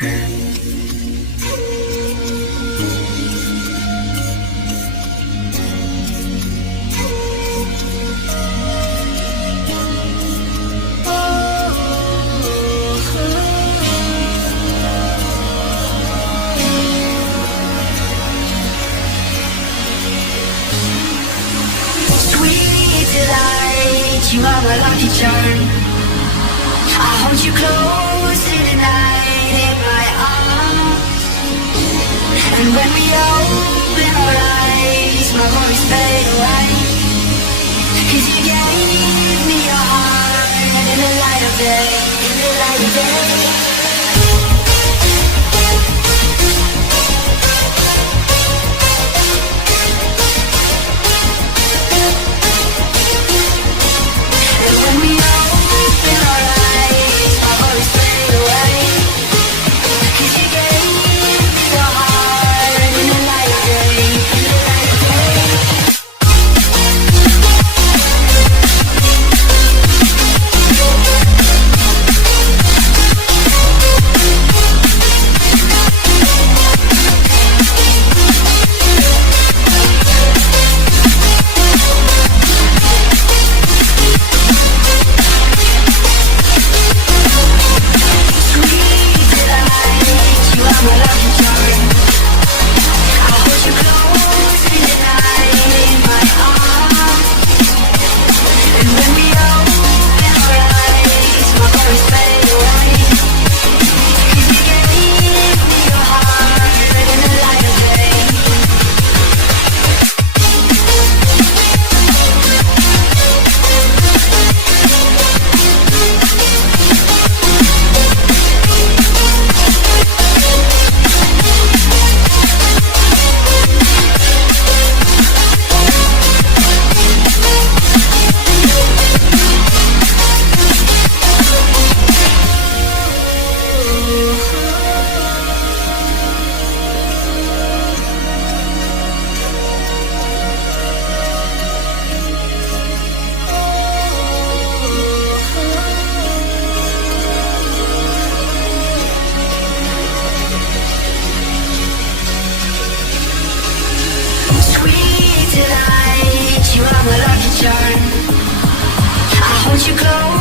You are my lucky charm. I hold you close in the night in my arms. And when we open our eyes, my worries fade away. 'Cause you gave me your heart in the light of day, in the light of day. Charm. I hold you close.